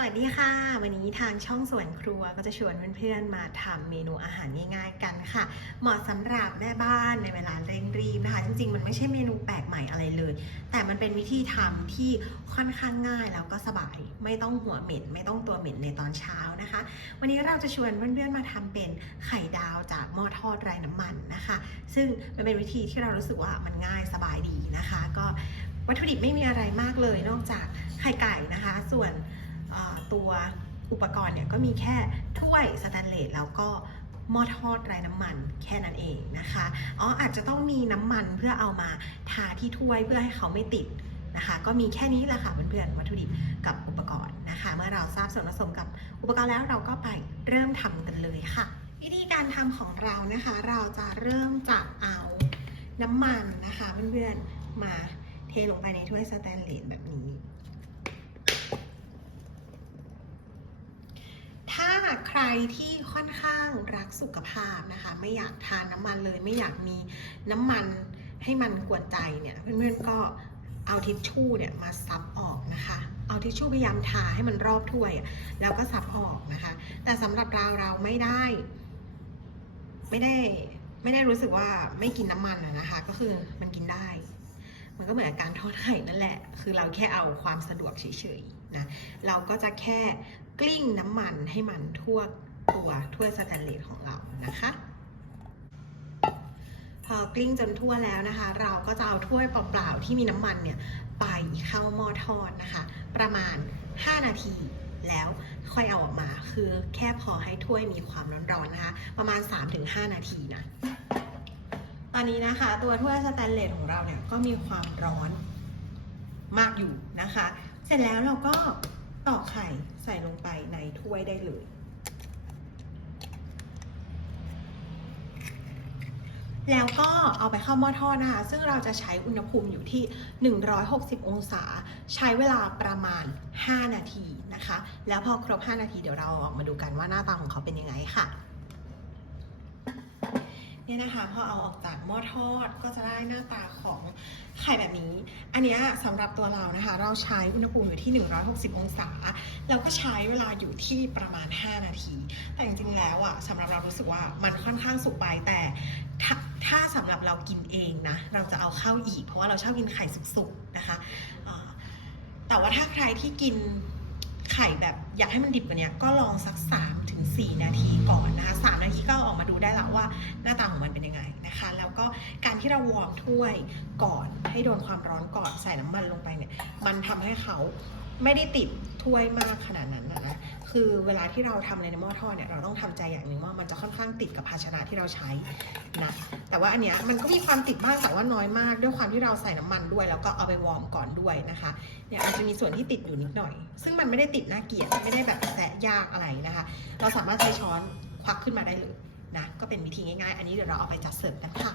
วัสดีค่ะ วันนี้ทางช่องสวนครัวก็จะชวนเพื่อนๆมาทำเมนูอาหารง่ายๆกันค่ะ เหมาะสำหรับแม่บ้านในเวลาเร่งรีบนะคะจริงๆ มันไม่ใช่เมนูแปลกใหม่อะไรเลย แต่มันเป็นวิธีทำที่ค่อนข้างง่ายแล้วก็สบาย ไม่ต้องหัวเหม็น ไม่ต้องตัวเหม็นในตอนเช้านะคะ วันนี้เราจะชวนเพื่อนๆมาทำเป็นไข่ดาวจากหม้อทอดไร้น้ำมันนะคะ ซึ่งมันเป็นวิธีที่เรารู้สึกว่ามันง่ายสบายดีนะคะ ก็วัตถุดิบไม่มีอะไรมากเลย นอกจากไข่ไก่นะคะ ส่วนเอุปกรณ์เนี่ยก็มีแค่ถ้วยสแตนเลสแล้วก็หม้อทอดไร้น้ำมันแค่นั้นเองนะคะอ๋ออาจจะต้องมีน้ำมันเพื่อเอามาทาที่ถ้วยเพื่อให้เขาไม่ติดนะคะ ก็มีแค่นี้แหละค่ะเพื่อนๆวัตถุดิบกับอุปกรณ์นะคะ เมื่อเราทราบส่วนผสมกับอุปกรณ์แล้วเราก็ไปเริ่มทำกันเลยค่ะ วิธีการทำของเรานะคะ เราจะเริ่มจากเอาน้ำมันนะคะเพื่อนๆมาเทลงไปในถ้วยสแตนเลสแบบนี้ ถ้าใค รที่ค่อนข้างรักสุขภาพนะคะ ไม่อยากทานน้ำมันเลย ไม่อยากมีน้ำมันให้มันกวนใจเนี่ยเพื่อนๆก็เอาทิชชู่เนี่ยมาซับออกนะคะ เอาทิชชู่พยายามทาให้มันรอบถ้วย แล้วก็ซับออกนะคะ แต่สำหรับเราเราไม่ได้ ไม่ได้ไม่ได้รู้สึกว่าไม่กินน้ำมันนะคะ ก็คือมันกินได้ มันก็เหมือนการทอดไข่นั่นแหละ คือเราแค่เอาความสะดวกเฉยๆนะ เราก็จะแค่กลิ้งน้ำมันให้มันทั่วตัวถ้วยสแตนเลสของเรานะคะ พอกลิ้งจนทั่วแล้วนะคะ เราก็จะเอาถ้วยเปล่าๆที่มีน้ำมันเนี่ยไปเข้าหม้อทอดนะคะ ประมาณ 5 นาทีแล้วค่อยเอาออกมา คือแค่พอให้ถ้วยมีความร้อนๆนะคะ ประมาณ 3-5 นาทีนะ อนนี้นะคะ ตัวถ้วยสแตนเลสของเราเนี่ยก็มีความร้อนมากอยู่นะคะ เสร็จแล้วเราก็ตอกไข่ใส่ลงไปในถ้วยได้เลย แล้วก็เอาไปเข้าหม้อทอดนะคะ ซึ่งเราจะใช้อุณหภูมิอยู่ที่ 160 องศา ใช้เวลาประมาณ 5 นาทีนะคะ แล้วพอครบ 5 นาทีเดี๋ยวเราออกมาดูกันว่าหน้าตาของเขาเป็นยังไงค่ะ เนี่ยนะคะพอเอาออกจากหม้อทอดก็จะได้หน้าตาของไข่แบบนี้ อันนี้สำหรับตัวเรานะคะ เราใช้อุณหภูมิอยู่ที่ 160 องศา แล้วก็ใช้เวลาอยู่ที่ประมาณ 5 นาที แต่จริงๆแล้วอะสำหรับเรารู้สึกว่ามันค่อนข้างสุกไปแต่ถ้าถ้าสำหรับเรากินเองนะ เราจะเอาเข้าอีก เพราะว่าเราชอบกินไข่สุกๆนะคะแต่ว่าถ้าใครที่กินไข่แบบอยากให้มันดิบกว่านี้ก็ลองสัก3ถึง4นาทีก่อนนะคะ3นาทีก็อออกมาดูได้แล้วว่า เป็นยังไงนะคะ แล้วก็การที่เราวอร์มถ้วยก่อนให้โดนความร้อนก่อนใส่น้ำมันลงไปเนี่ยมันทำให้เขาไม่ได้ติดถ้วยมากขนาดนั้นนะนะคือเวลาที่เราทำอะไรในหม้อทอดเนี่ยเราต้องทำใจอย่างหนึ่งว่ามันจะค่อนข้างติดกับภาชนะที่เราใช้นะแต่ว่าอันเนี้ยมันก็มีความติดบ้างแต่ว่าน้อยมาก ด้วยความที่เราใส่น้ำมันด้วย แล้วก็เอาไปวอร์มก่อนด้วยนะคะเนี่ยอาจจะมีส่วนที่ติดอยู่นิดหน่อย ซึ่งมันไม่ได้ติดน่าเกลียดไม่ได้แบบแตะยากอะไรนะคะ เราสามารถใช้ช้อนควักขึ้นมาได้เลย นะก็เป็นวิธีง่ายๆ อันนี้เดี๋ยวเราเอาไปจัดเสิร์ฟกันค่ะ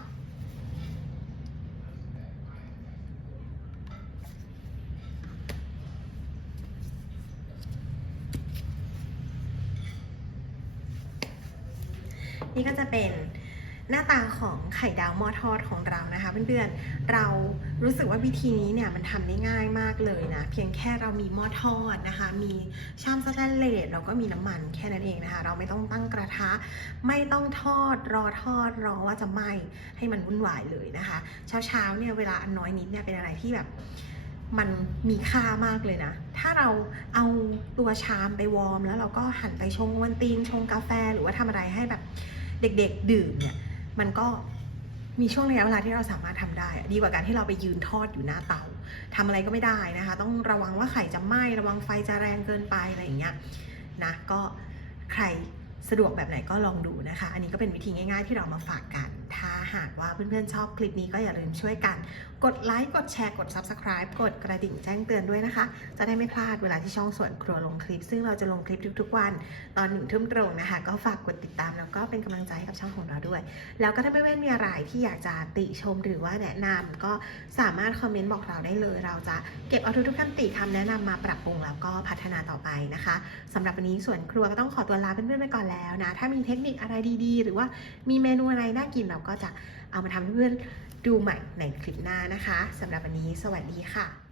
นี่ก็จะเป็น หน้าตาของไข่ดาวหม้อทอดของเรานะคะเพื่อนๆเรารู้สึกว่าวิธีนี้เนี่ยมันทำได้ง่ายมากเลยนะเพียงแค่เรามีหม้อทอดนะคะ มีชามสแตนเลสแล้วก็มีน้ำมันแค่นั้นเองนะคะ เราไม่ต้องตั้งกระทะ ไม่ต้องทอดรอทอดรอว่าจะไหม้ให้มันวุ่นวายเลยนะคะ เช้าๆเนี่ยเวลาอันน้อยนิดเนี่ยเป็นอะไรที่แบบมันมีค่ามากเลยนะ ถ้าเราเอาตัวชามไปวอร์ม แล้วเราก็หันไปชงวันตีนชงกาแฟ หรือว่าทำอะไรให้แบบเด็กๆ ดื่มเนี่ย มันก็มีช่วงระยะเวลาที่เราสามารถทำได้ ดีกว่าการที่เราไปยืนทอดอยู่หน้าเตาทำอะไรก็ไม่ได้นะคะ ต้องระวังว่าไข่จะไหม้ระวังไฟจะแรงเกินไปอะไรอย่างเงี้ยนะก็ใครสะดวกแบบไหนก็ลองดูนะคะ อันนี้ก็เป็นวิธีง่าย ๆ ที่เรามาฝากกัน หากว่าเพื่อนๆชอบคลิปนี้ก็อย่าลืมช่วยกัน กดไลค์กดแชร์กด Subscribe กดกระดิ่งแจ้งเตือนด้วยนะคะ จะได้ไม่พลาดเวลาที่ช่องส่วนครัวลงคลิป ซึ่งเราจะลงคลิปทุกๆวันตอนหนึ่งทุ่มตรงนะคะ ก็ฝากกดติดตามแล้วก็เป็นกำลังใจให้กับช่องของเราด้วย แล้วก็ถ้าเพื่อนๆมีอะไรที่อยากจะติชมหรือว่าแนะนำก็สามารถคอมเมนต์บอกเราได้เลย เราจะเก็บเอาทุกๆคำติคำแนะนำมาปรับปรุงแล้วก็พัฒนาต่อไปนะคะสำหรับวันนี้ส่วนครัวก็ต้องขอตัวลาเพื่อนๆไปก่อนแล้วนะถ้ามีเทคนิคอะไรดีๆ หรือว่ามีเมนูอะไรน่ากินเราก็จะเอามาทำให้เพื่อนดูใหม่ในคลิปหน้านะคะสำหรับวันนี้สวัสดีค่ะ